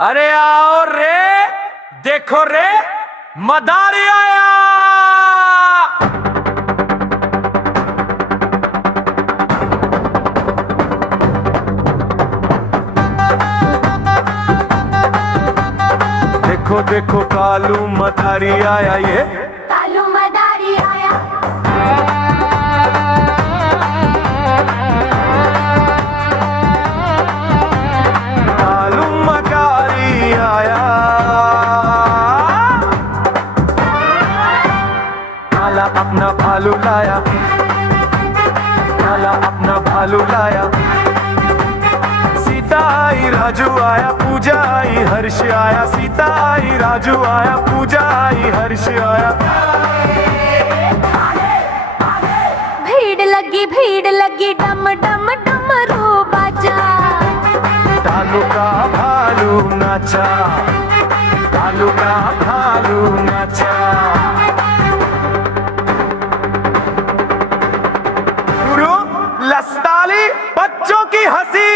अरे आओ रे, देखो रे, मदारी आया। देखो देखो कालू मदारी आया, ये कालू मदारी आया। कालू मदारी आया। काला अपना भालू लाया, काला अपना भालू लाया। सीता आई, राजू आया, पूजा आई, हर्ष आया। सीता आई, राजू आया, पूजा आई, हर्ष आया। भीड़ लगी डम डम डमरू बाजा। कालू का भालू नाचा, कालू का भालू नाचा। गुरु लस्ताली बच्चों की हंसी।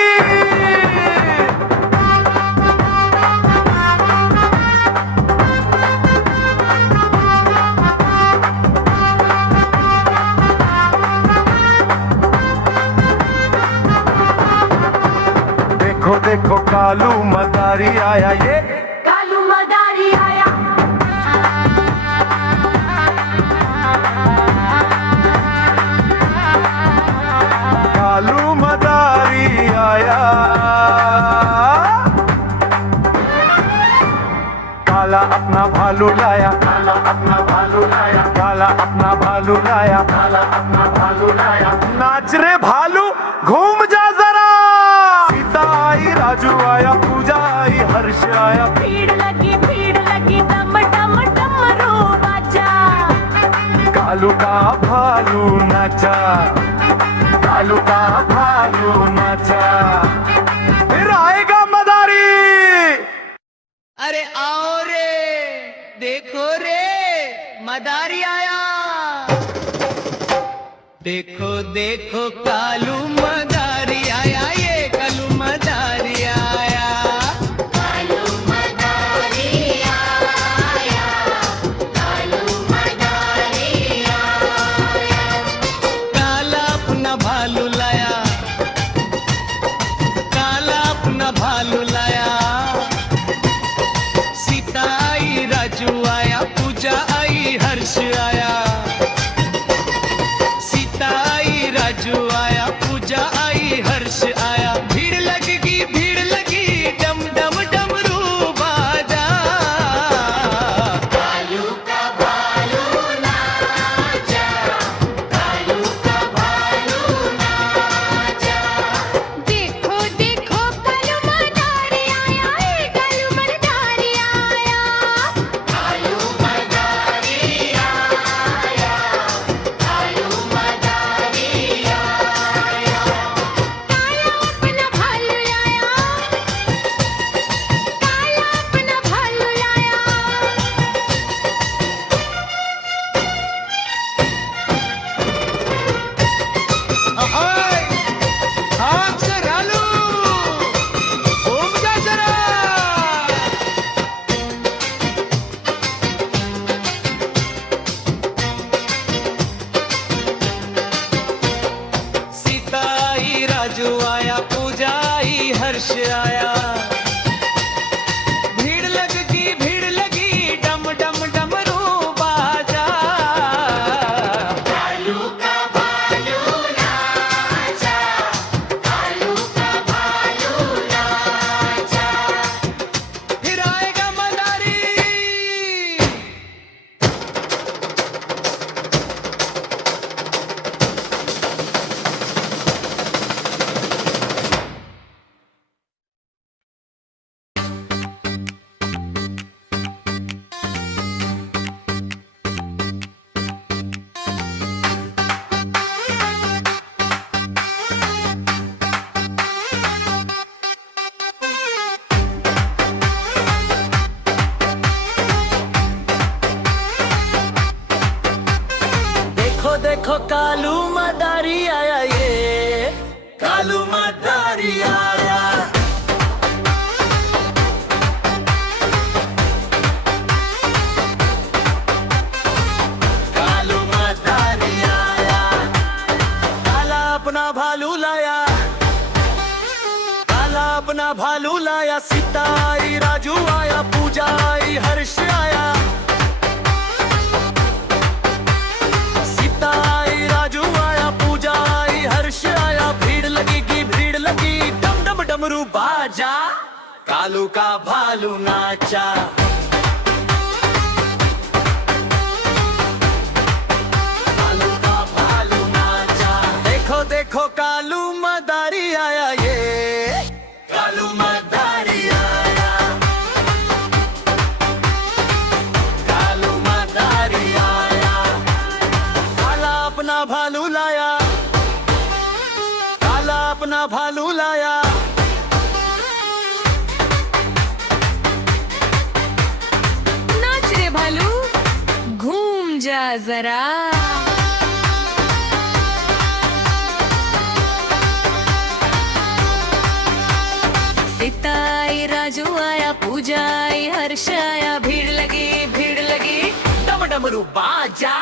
देखो देखो कालू मदारी आया, ये कालू मदारी आया। कालू मदारी आया। काला अपना भालू लाया, काला अपना भालू लाया, काला अपना भालू लाया, काला अपना भालू लाया। नाच रे भालू, घूम जा जरा। सीता आई, राजू आया, पूजा आई, हर्ष आया। भीड़ लगी डम डम डमरू बाजा। कालू का भालू नाचा, कालू का भालू नाचा। फिर आएगा मदारी। अरे आओ रे, देखो रे, मदारी आया। देखो देखो कालू मदारी आया, ये कालू मदारी आया। कालू मदारी आया, कालू मदारी आया। काला अपना भालू लाया, काला अपना भालू लाया। सीता आई, राजू आया, पूजा आई, हर्ष आया। सीता आई, राजू आया, पूजा आई, हर्ष आया। भीड़ लगी डम डम डमरू बाजा। कालू का भालू नाचा, कालू का भालू नाचा। देखो देखो कालू मदारी आया, कालू मदारी आया। कालू मदारी आया, कालू मदारी आया। काला अपना भालू लाया, काला अपना भालू लाया। अहोय! हाथ से रालू! घूम जा जरा! सीता आई, राजू आया, पूजा आई, हर्ष आया। भीड़ लगी डम डम डमरू बाजा। कालू का भालू नाचा, कालू का भालू नाचा। फिर आएगा मदारी। देखो देखो कालू मदारी आया, ये कालू मदारी आया। सीता आई, राजू आया, पूजा आई, हर्ष आया। सीता आई, राजू आया, पूजा आई, हर्ष आया। भीड़ लगी, डम डम डमरू बाजा, कालू का भालू नाचा। कालू का भालू नाचा। देखो देखो कालू मदारी आया, ये कालू मदारी आया। कालू मदारी आया। काला अपना भालू लाया, काला अपना भालू लाया। नाच रे भालू घूम जा जरा। सीता आई, राजू आया, पूजा आई, हर्ष आया। भीड़ लगी, डम डमरू बाजा,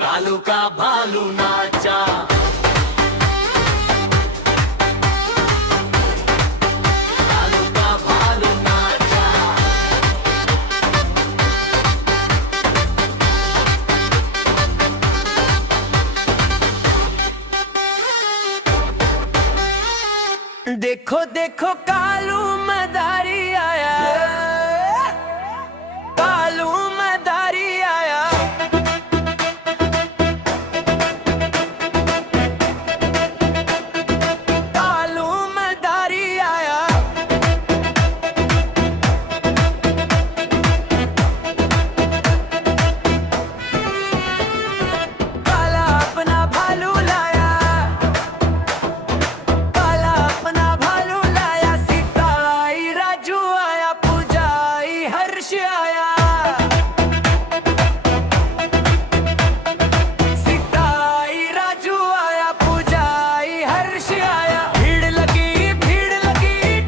कालू का भालू नाचा। कालू का भालू नाचा। देखो देखो कालू मदारी आया, कालू मदारी आया। कालू मदारी आया। काला अपना भालू लाया, काला अपना भालू लाया। सीता आई, राजू आया, पूजा आई, हर्ष आया। सीता आई, राजू आया, पूजा आई, हर्ष आया। भीड़ लगी,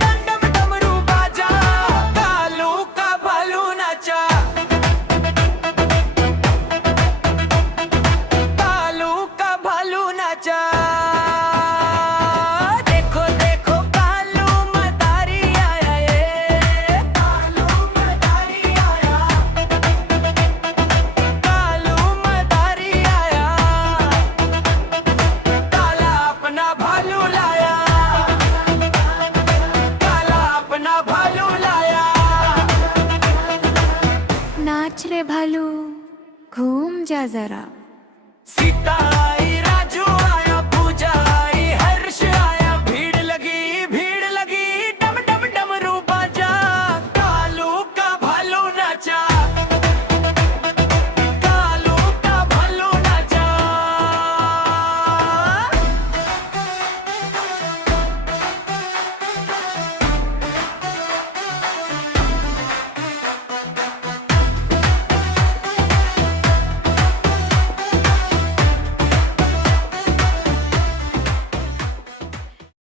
डम डम डमरू बाजा, कालू का भालू नाचा। कालू का भालू नाचा। देखो देखो कालू मदारी आया, ये कालू मदारी आया। कालू मदारी आया। काला अपना भालू लाया, काला अपना भालू लाया। नाच रे भालू घूम जा जरा। सीता